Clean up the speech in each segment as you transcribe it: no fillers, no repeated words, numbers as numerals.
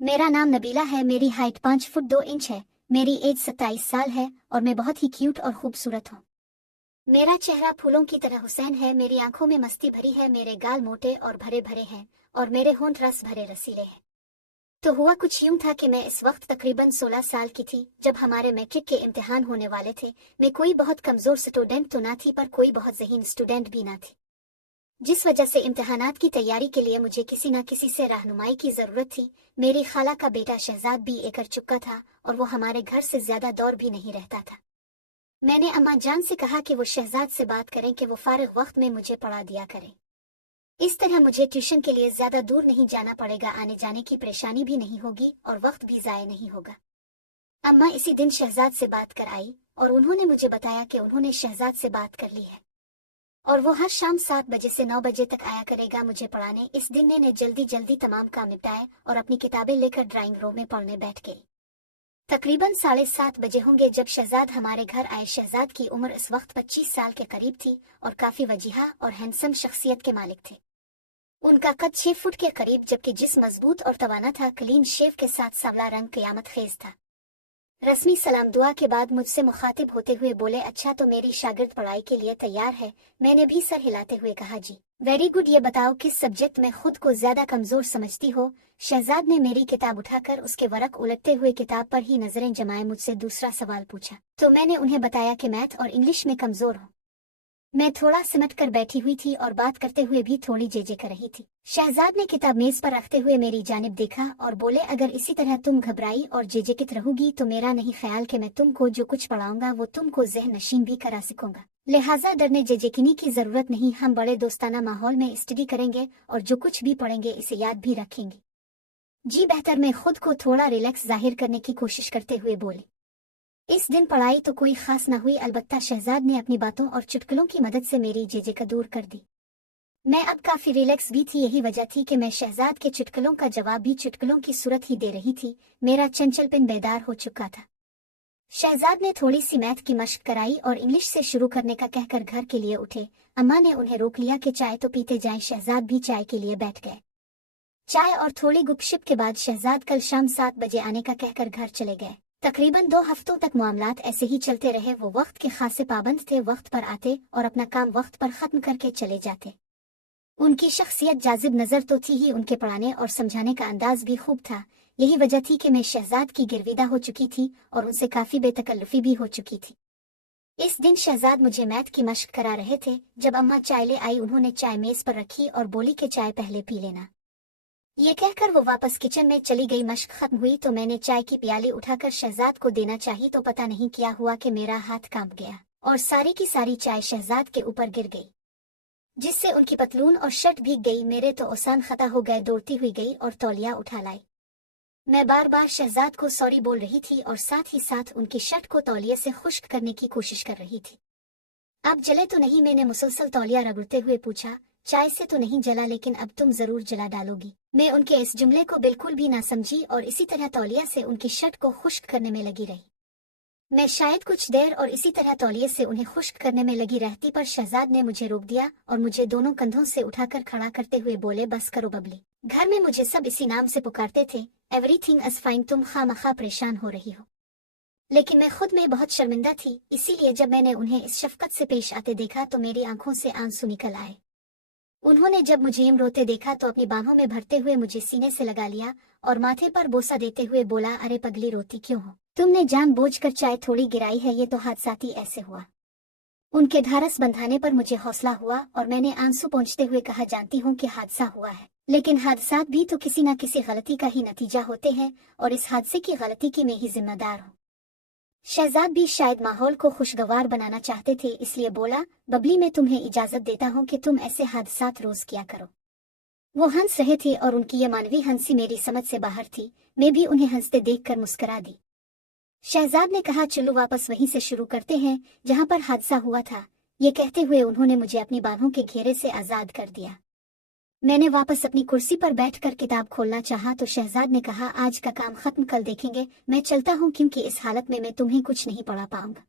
मेरा नाम नबीला है। मेरी हाइट 5 फुट 2 इंच है। मेरी एज 27 साल है और मैं बहुत ही क्यूट और खूबसूरत हूँ। मेरा चेहरा फूलों की तरह हुसैन है। मेरी आंखों में मस्ती भरी है। मेरे गाल मोटे और भरे भरे हैं और मेरे होंठ रस भरे रसीले हैं। तो हुआ कुछ यूं था कि मैं इस वक्त तकरीबन 16 साल की थी जब हमारे मैट्रिक के इम्तिहान होने वाले थे। मैं कोई बहुत कमजोर स्टूडेंट तो ना थी पर कोई बहुत ज़हीन स्टूडेंट भी ना थी, जिस वजह से इम्तिहानात की तैयारी के लिए मुझे किसी न किसी से रहनुमाई की ज़रूरत थी। मेरी खाला का बेटा शहजाद BA कर चुका था और वो हमारे घर से ज़्यादा दूर भी नहीं रहता था। मैंने अम्मा जान से कहा कि वो शहजाद से बात करें कि वो फारिग वक्त में मुझे पढ़ा दिया करें। इस तरह मुझे ट्यूशन के लिए ज़्यादा दूर नहीं जाना पड़ेगा, आने जाने की परेशानी भी नहीं होगी और वक्त भी ज़ाया नहीं होगा। अम्मा इसी दिन शहजाद से बात कर आई और उन्होंने मुझे बताया कि उन्होंने शहजाद से बात कर ली है और वो हर शाम 7 बजे से 9 बजे तक आया करेगा मुझे पढ़ाने। इस दिन मैंने जल्दी जल्दी तमाम काम निपटाए और अपनी किताबें लेकर ड्राइंग रूम में पढ़ने बैठ गई। तकरीबन 7:30 बजे होंगे जब शहजाद हमारे घर आए। शहजाद की उम्र इस वक्त 25 साल के करीब थी और काफी वजीहा और हैंडसम शख्सियत के मालिक थे। उनका कद 6 फुट के करीब जबकि जिस्म मजबूत और तवाना था। क्लीन शेव के साथ सांवला रंग क़यामत खेज था। रस्मी सलाम दुआ के बाद मुझसे मुखातिब होते हुए बोले, अच्छा तो मेरी शागिर्द पढ़ाई के लिए तैयार है। मैंने भी सर हिलाते हुए कहा, जी वेरी गुड। ये बताओ किस सब्जेक्ट में खुद को ज्यादा कमजोर समझती हो। शहजाद ने मेरी किताब उठाकर उसके वरक उलटते हुए किताब पर ही नजरें जमाए मुझसे दूसरा सवाल पूछा। तो मैंने उन्हें बताया कि मैथ और इंग्लिश में कमजोर हूँ। मैं थोड़ा सिमट कर बैठी हुई थी और बात करते हुए भी थोड़ी जेजे कर रही थी। शहजाद ने किताब मेज पर रखते हुए मेरी जानिब देखा और बोले, अगर इसी तरह तुम घबराई और जेजेकित रहोगी तो मेरा नहीं ख्याल कि मैं तुमको जो कुछ पढ़ाऊंगा वो तुमको ज़हन नशीन भी करा सकूंगा। लिहाजा डरने जेजेकिनी की जरूरत नहीं। हम बड़े दोस्ताना माहौल में स्टडी करेंगे और जो कुछ भी पढ़ेंगे इसे याद भी रखेंगे। जी बेहतर। मैं खुद को थोड़ा रिलैक्स जाहिर करने की कोशिश करते हुए बोली। इस दिन पढ़ाई तो कोई खास न हुई, अलबत्ता शहजाद ने अपनी बातों और चुटकुलों की मदद से मेरी जेजेका दूर कर दी। मैं अब काफी रिलैक्स भी थी। यही वजह थी कि मैं शहजाद के चुटकुलों का जवाब भी चुटकुलों की सूरत ही दे रही थी। मेरा चंचलपन बेदार हो चुका था। शहजाद ने थोड़ी सी मैथ की मशक कराई और इंग्लिश से शुरू करने का कहकर घर के लिए उठे। अम्मा ने उन्हें रोक लिया कि चाय तो पीते जाएं। शहजाद भी चाय के लिए बैठ गए। चाय और थोड़ी गुपशप के बाद शहजाद कल शाम 7 बजे आने का कहकर घर चले गए। तकरीबन 2 हफ्तों तक मामलात ऐसे ही चलते रहे। वो वक्त के खासे पाबंद थे, वक्त पर आते और अपना काम वक्त पर खत्म करके चले जाते। उनकी शख्सियत जाजिब नजर तो थी ही, उनके पढ़ाने और समझाने का अंदाज भी खूब था। यही वजह थी कि मैं शहजाद की गिरविदा हो चुकी थी और उनसे काफी बेतकल्लुफी भी हो चुकी थी। इस दिन शहजाद मुझे मैथ की मशक करा रहे थे। जब अम्मा चाय ले आई उन्होंने चाय मेज पर रखी और बोली कि चाय पहले पी लेना। ये कहकर वो वापस किचन में चली गई। मशक खत्म हुई तो मैंने चाय की प्याली उठाकर शहजाद को देना चाही तो पता नहीं क्या हुआ कि मेरा हाथ कांप गया और सारी की सारी चाय शहजाद के ऊपर गिर गई, जिससे उनकी पतलून और शर्ट भीग गई। मेरे तो ओसान खता हो गए। दौड़ती हुई गई और तौलिया उठा लाई। मैं बार बार शहजाद को सॉरी बोल रही थी और साथ ही साथ उनकी शर्ट को तौलिए से खुश्क करने की कोशिश कर रही थी। अब जले तो नहीं, मैंने मुसलसल तौलिया रगड़ते हुए पूछा। चाय से तो नहीं जला, लेकिन अब तुम जरूर जला डालोगी। मैं उनके इस जुमले को बिल्कुल भी ना समझी और इसी तरह तौलिया से उनकी शर्ट को खुश्क करने में लगी रही। मैं शायद कुछ देर और इसी तरह तौलिए से उन्हें खुश्क करने में लगी रहती पर शहजाद ने मुझे रोक दिया और मुझे दोनों कंधों से उठाकर खड़ा करते हुए बोले, बस करो बबली। घर में मुझे सब इसी नाम से पुकारते थे। Everything is fine. तुम खामखा परेशान हो रही हो। लेकिन मैं खुद में बहुत शर्मिंदा थी, इसीलिए जब मैंने उन्हें इस शफकत से पेश आते देखा तो मेरी आंखों से आंसू निकल आए। उन्होंने जब मुझे यूं रोते देखा तो अपनी बाहों में भरते हुए मुझे सीने से लगा लिया और माथे पर बोसा देते हुए बोला, अरे पगली रोती क्यों हो? तुमने जानबूझकर चाय थोड़ी गिराई है, ये तो हादसाती ऐसे हुआ। उनके ढारस बंधाने पर मुझे हौसला हुआ और मैंने आंसू पोंछते हुए कहा, जानती हूँ कि हादसा हुआ है, लेकिन हादसात भी तो किसी न किसी गलती का ही नतीजा होते हैं और इस हादसे की गलती की मैं ही जिम्मेदार हूँ। शहजाद भी शायद माहौल को खुशगवार बनाना चाहते थे, इसलिए बोला, बबली मैं तुम्हें इजाजत देता हूँ कि तुम ऐसे हादसात रोज किया करो। वो हंस रहे थे और उनकी ये मानवी हंसी मेरी समझ से बाहर थी। मैं भी उन्हें हंसते देखकर मुस्कुरा दी। शहजाद ने कहा, चलो वापस वहीं से शुरू करते हैं जहां पर हादसा हुआ था। ये कहते हुए उन्होंने मुझे अपनी बाहों के घेरे से आजाद कर दिया। मैंने वापस अपनी कुर्सी पर बैठकर किताब खोलना चाहा तो शहजाद ने कहा, आज का काम खत्म कल देखेंगे, मैं चलता हूँ क्योंकि इस हालत में मैं तुम्हें कुछ नहीं पढ़ा पाऊंगा।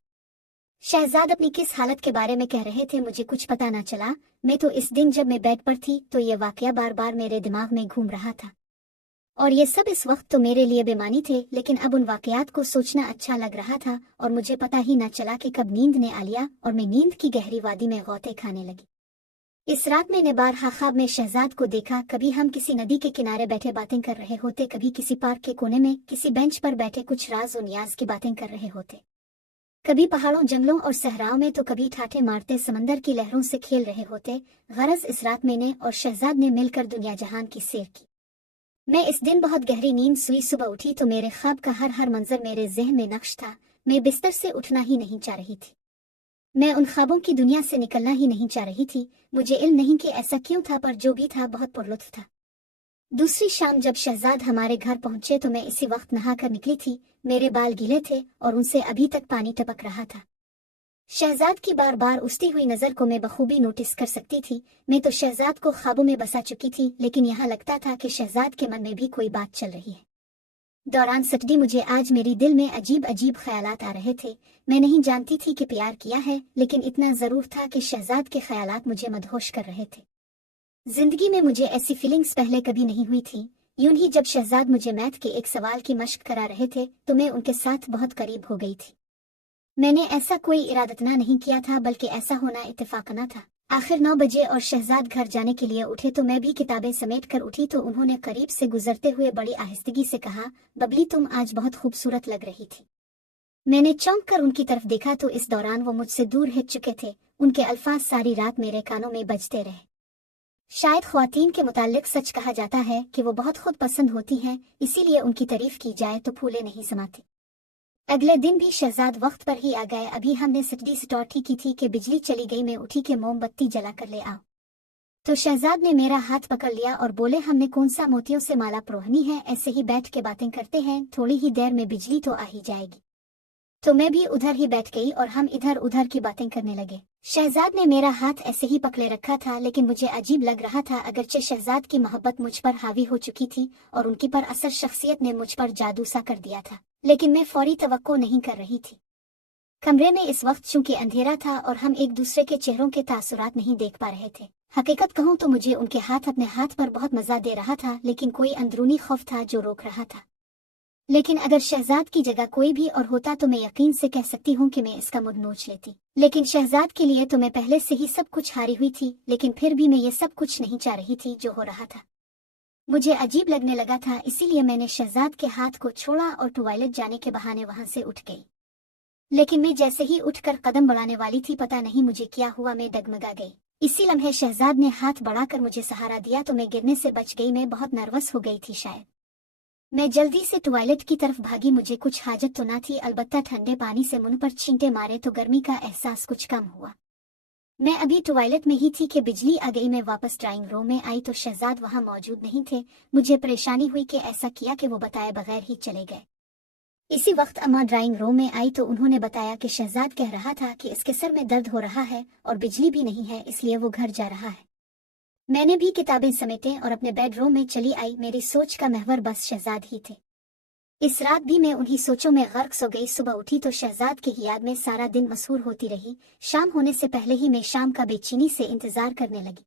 शहजाद अपनी किस हालत के बारे में कह रहे थे मुझे कुछ पता न चला। मैं तो इस दिन जब मैं बेड पर थी तो ये वाकया बार बार मेरे दिमाग में घूम रहा था। और ये सब इस वक्त तो मेरे लिए बेमानी थे, लेकिन अब उन वाकयात को सोचना अच्छा लग रहा था और मुझे पता ही न चला कि कब नींद ने आ लिया और मैं नींद की गहरी वादी में गौते खाने लगी। इस रात मैंने बारहा ख्वाब में शहजाद को देखा। कभी हम किसी नदी के किनारे बैठे बातें कर रहे होते, कभी किसी पार्क के कोने में किसी बेंच पर बैठे कुछ राज और न्याज की बातें कर रहे होते, कभी पहाड़ों जंगलों और सहराओं में तो कभी ठाठे मारते समंदर की लहरों से खेल रहे होते। गरज इस रात मैंने और शहजाद ने मिलकर दुनिया जहान की सैर की। मैं इस दिन बहुत गहरी नींद सोई। सुबह उठी तो मेरे ख्वाब का हर मंजर मेरे जहन में नक्श था। मैं बिस्तर से उठना ही नहीं चाह रही थी। मैं उन ख्वाबों की दुनिया से निकलना ही नहीं चाह रही थी। मुझे इल्म नहीं कि ऐसा क्यों था, पर जो भी था बहुत पुरलुत्फ था। दूसरी शाम जब शहजाद हमारे घर पहुंचे तो मैं इसी वक्त नहा कर निकली थी। मेरे बाल गीले थे और उनसे अभी तक पानी टपक रहा था। शहजाद की बार बार उठती हुई नजर को मैं बखूबी नोटिस कर सकती थी। मैं तो शहजाद को ख्वाबों में बसा चुकी थी, लेकिन यहाँ लगता था कि शहजाद के मन में भी कोई बात चल रही है। दौरान सटडी मुझे आज मेरी दिल में अजीब अजीब ख्यालात आ रहे थे। मैं नहीं जानती थी कि प्यार किया है, लेकिन इतना जरूर था कि शहजाद के ख्यालात मुझे मदहोश कर रहे थे। जिंदगी में मुझे ऐसी फीलिंग्स पहले कभी नहीं हुई थी। यूं ही जब शहजाद मुझे मैथ के एक सवाल की मशक करा रहे थे तो मैं उनके साथ बहुत करीब हो गई थी। मैंने ऐसा कोई इरादतना नहीं किया था, बल्कि ऐसा होना इत्तेफाकना था। आखिर 9 बजे और शहजाद घर जाने के लिए उठे तो मैं भी किताबें समेट कर उठी तो उन्होंने करीब से गुजरते हुए बड़ी आहिस्तगी से कहा, बबली तुम आज बहुत खूबसूरत लग रही थी। मैंने चौंक कर उनकी तरफ देखा तो इस दौरान वो मुझसे दूर हिट चुके थे। उनके अल्फाज सारी रात मेरे कानों में बजते रहे। शायद ख्वातीन के मुताल्लिक सच कहा जाता है कि वो बहुत खुद पसंद होती हैं, इसीलिए उनकी तारीफ की जाए तो फूले नहीं समाती। अगले दिन भी शहजाद वक्त पर ही आ गए। अभी हमने सटडी स्टॉर्टी की थी कि बिजली चली गई। मैं उठी कि मोमबत्ती जला कर ले आओ, तो शहजाद ने मेरा हाथ पकड़ लिया और बोले, हमने कौन सा मोतियों से माला परोहनी है, ऐसे ही बैठ के बातें करते हैं, थोड़ी ही देर में बिजली तो आ ही जाएगी। तो मैं भी उधर ही बैठ गई और हम इधर उधर की बातें करने लगे। शहजाद ने मेरा हाथ ऐसे ही पकड़े रखा था, लेकिन मुझे अजीब लग रहा था। अगरचे शहजाद की मोहब्बत मुझ पर हावी हो चुकी थी और उनकी पर असर शख्सियत ने मुझ पर जादू सा कर दिया था, लेकिन मैं फौरी तवक्को नहीं कर रही थी। कमरे में इस वक्त चूंकि अंधेरा था और हम एक दूसरे के चेहरों के तासुरात नहीं देख पा रहे थे। हकीकत कहूँ तो मुझे उनके हाथ अपने हाथ पर बहुत मजा दे रहा था, लेकिन कोई अंदरूनी खौफ था जो रोक रहा था। लेकिन अगर शहजाद की जगह कोई भी और होता तो मैं यकीन से कह सकती हूँ कि मैं इसका मुंह नोच लेती। लेकिन शहजाद के लिए तो मैं पहले से ही सब कुछ हारी हुई थी, लेकिन फिर भी मैं ये सब कुछ नहीं चाह रही थी जो हो रहा था। मुझे अजीब लगने लगा था, इसीलिए मैंने शहजाद के हाथ को छोड़ा और टॉयलेट जाने के बहाने वहां से उठ गई। लेकिन मैं जैसे ही उठकर कदम बढ़ाने वाली थी, पता नहीं मुझे क्या हुआ, मैं डगमगा गई। इसी लम्हे शहजाद ने हाथ बढ़ाकर मुझे सहारा दिया तो मैं गिरने से बच गई। मैं बहुत नर्वस हो गई थी शायद। मैं जल्दी से टॉयलेट की तरफ भागी। मुझे कुछ हाजत तो ना थी, अलबत्ता ठंडे पानी से मुंह पर छींटे मारे तो गर्मी का एहसास कुछ कम हुआ। मैं अभी टॉयलेट में ही थी कि बिजली आ गई। मैं वापस ड्राइंग रूम में आई तो शहजाद वहां मौजूद नहीं थे। मुझे परेशानी हुई कि ऐसा किया कि वो बताए बगैर ही चले गए। इसी वक्त अम्मा ड्राइंग रूम में आई तो उन्होंने बताया कि शहजाद कह रहा था कि इसके सर में दर्द हो रहा है और बिजली भी नहीं है, इसलिए वो घर जा रहा है। मैंने भी किताबें समेटे और अपने बेडरूम में चली आई। मेरी सोच का महवर बस शहजाद ही थे। इस रात भी मैं उन्हीं सोचों में गर्क सो गई। सुबह उठी तो शहजाद की याद में सारा दिन मसरूर होती रही। शाम होने से पहले ही मैं शाम का बेचैनी से इंतजार करने लगी।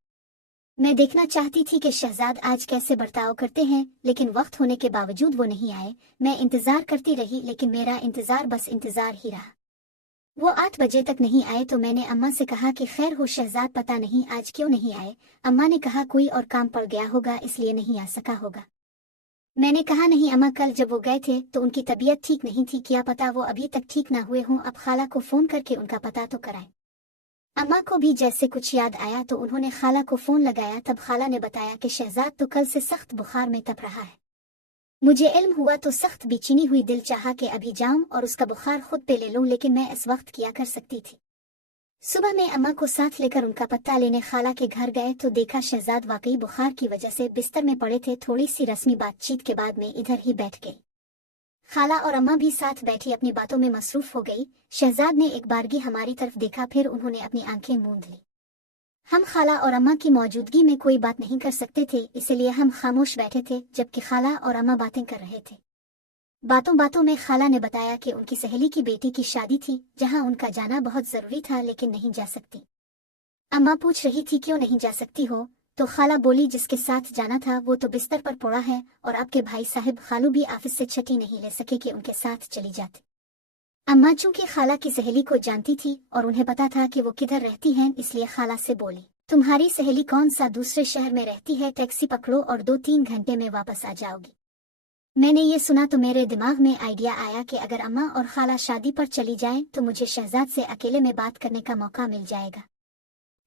मैं देखना चाहती थी कि शहजाद आज कैसे बर्ताव करते हैं, लेकिन वक्त होने के बावजूद वो नहीं आए। मैं इंतजार करती रही, लेकिन मेरा इंतजार बस इंतजार ही रहा। वो 8 बजे तक नहीं आए तो मैंने अम्मा से कहा कि खैर हो शहजाद, पता नहीं आज क्यों नहीं आए। अम्मा ने कहा कोई और काम पड़ गया होगा इसलिए नहीं आ सका होगा। मैंने कहा नहीं अम्मा, कल जब वो गए थे तो उनकी तबीयत ठीक नहीं थी, क्या पता वो अभी तक ठीक ना हुए हों। अब खाला को फोन करके उनका पता तो कराएं। अम्मा को भी जैसे कुछ याद आया तो उन्होंने खाला को फोन लगाया। तब खाला ने बताया कि शहजाद तो कल से सख्त बुखार में तप रहा है। मुझे इल्म हुआ तो सख्त बेचैनी हुई। दिल चाहा कि अभी जाऊं और उसका बुखार खुद पे ले लूं, लेकिन मैं इस वक्त क्या कर सकती थी। सुबह में अम्मा को साथ लेकर उनका पत्ता लेने खाला के घर गए तो देखा शहजाद वाकई बुखार की वजह से बिस्तर में पड़े थे। थोड़ी सी रस्मी बातचीत के बाद मैं इधर ही बैठ गई। खाला और अम्मा भी साथ बैठी अपनी बातों में मसरूफ हो गई। शहजाद ने एक बारगी हमारी तरफ देखा, फिर उन्होंने अपनी आंखें मूंद ली। हम खाला और अम्मा की मौजूदगी में कोई बात नहीं कर सकते थे, इसलिए हम खामोश बैठे थे जबकि खाला और अम्मा बातें कर रहे थे। बातों बातों में खाला ने बताया कि उनकी सहेली की बेटी की शादी थी जहां उनका जाना बहुत जरूरी था, लेकिन नहीं जा सकती। अम्मा पूछ रही थी क्यों नहीं जा सकती हो, तो खाला बोली, जिसके साथ जाना था वो तो बिस्तर पर पड़ा है और आपके भाई साहब खालू भी ऑफिस से छुट्टी नहीं ले सके कि उनके साथ चली जाती। अम्मा चूंकि खाला की सहेली को जानती थी और उन्हें पता था कि वो किधर रहती हैं, इसलिए खाला से बोली, तुम्हारी सहेली कौन सा दूसरे शहर में रहती है, टैक्सी पकड़ो और 2-3 घंटे में वापस आ जाओगी। मैंने ये सुना तो मेरे दिमाग में आइडिया आया कि अगर अम्मा और खाला शादी पर चली जाएं तो मुझे शहजाद से अकेले में बात करने का मौका मिल जाएगा।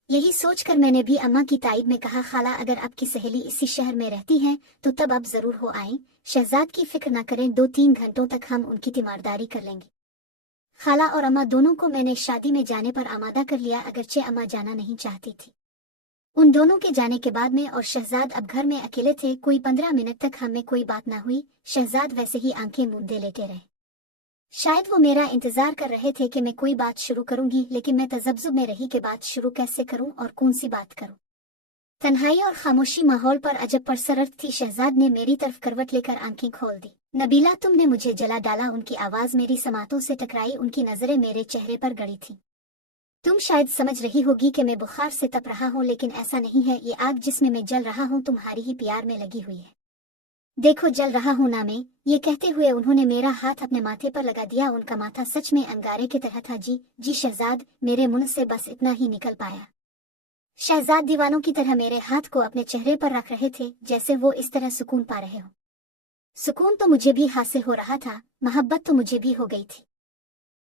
यही सोचकर मैंने भी अम्मा की ताईद में कहा, खाला अगर आपकी सहेली इसी शहर में रहती हैं तो तब आप जरूर हो आएं, शहजाद की फिक्र न करें, 2-3 घंटों तक हम उनकी तीमारदारी कर लेंगे। खाला और अम्मा दोनों को मैंने शादी में जाने पर आमादा कर लिया, अगरचे अम्मा जाना नहीं चाहती थी। उन दोनों के जाने के बाद में और शहजाद अब घर में अकेले थे। कोई 15 मिनट तक हमें कोई बात ना हुई। शहजाद वैसे ही आंखें मूंदे लेटे रहे। शायद वो मेरा इंतजार कर रहे थे कि मैं कोई बात शुरू करूंगी, लेकिन मैं तजब्जुब में रही कि बात शुरू कैसे करूं और कौन सी बात करूं। तन्हाई और खामोशी माहौल पर अजब परसरत थी। शहजाद ने मेरी तरफ करवट लेकर आंखें खोल दी। नबीला, तुमने मुझे जला डाला। उनकी आवाज मेरी समातों से टकराई, उनकी नजरें मेरे चेहरे पर गड़ी थी। तुम शायद समझ रही होगी कि मैं बुखार से तप रहा हूँ, लेकिन ऐसा नहीं है। ये आग जिसमें मैं जल रहा हूँ तुम्हारी ही प्यार में लगी हुई है। देखो जल रहा हूँ ना मैं। ये कहते हुए उन्होंने मेरा हाथ अपने माथे पर लगा दिया। उनका माथा सच में अंगारे की तरह था। जी शहजाद, मेरे मुंह से बस इतना ही निकल पाया। शहजाद दीवानों की तरह मेरे हाथ को अपने चेहरे पर रख रहे थे, जैसे वो इस तरह सुकून पा रहे हो। सुकून तो मुझे भी हासिल हो रहा था, मोहब्बत तो मुझे भी हो गई थी।